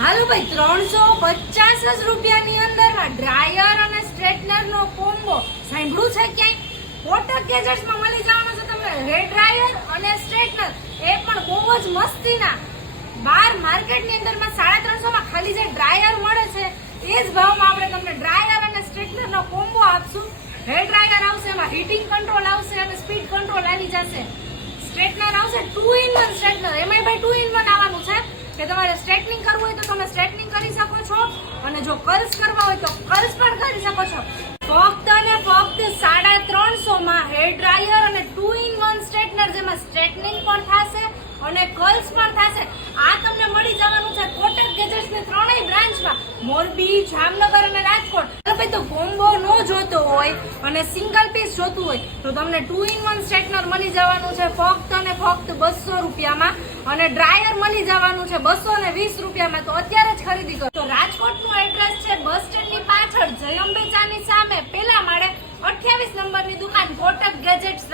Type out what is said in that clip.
હાલો ભાઈ 350 જ રૂપિયાની અંદરમાં ડ્રાયર અને સ્ટ્રેટનર નો કોમ્બો સાંભળ્યું છે ક્યાંય? કોટક ગેજેટ્સ માં મળી જવાનું છે તમને હેર ડ્રાયર અને સ્ટ્રેટનર, એ પણ બહુ જ મસ્તીના. બાર માર્કેટની અંદરમાં 350 માં ખાલી જે ડ્રાયર મળે છે એ જ ભાવમાં આપણે તમને ડ્રાયર અને સ્ટ્રેટનર નો કોમ્બો આપશું. હેર ડ્રાયર આવશે, એમાં હીટિંગ કંટ્રોલ આવશે અને સ્પીડ કંટ્રોલ આવી જશે. સ્ટ્રેટનર આવશે 2 in 1 સ્ટ્રેટનર, એમાંય ભાઈ 2 in 1 આવવાનું છે કે તમારે સ્ટ્રેટનિંગ કરવું હોય તો તમે સ્ટ્રેટનિંગ કરી શકો છો અને જો કર્લ્સ કરવા હોય તો કર્લ્સ પણ કરી શકો છો. ફક્ત અને ફક્ત 350 માં હેર ડ્રાયર અને 2 in 1 સ્ટ્રેટનર, જેમાં સ્ટ્રેટનિંગ પણ થશે અને કર્લ્સ પણ થશે. આ તમને મળી જવાનું છે કોટક ગેજેટ્સ ની ત્રણેય બ્રાન્ચમાં, મોરબી, જામનગર અને રાજકોટ. ભાઈ તો કોમ્બો નો જોતો હોય અને સિંગલ પીસ જોતું હોય તો તમને 2 in 1 સ્ટ્રેટનર મળી જવાનું છે ફક્ત અને ફક્ત 200 રૂપિયામાં અને ડ્રાયર મળી જવાનું છે 220 રૂપિયામાં. તો અત્યારે જ ખરીદી કરો. તો રાજકોટનું એડ્રેસ છે બસ સ્ટેન્ડ ની પાછળ જય અંબે ચાની સામે, પેલા માળે 28 નંબરની દુકાન કોટક ગેજેટ્સ.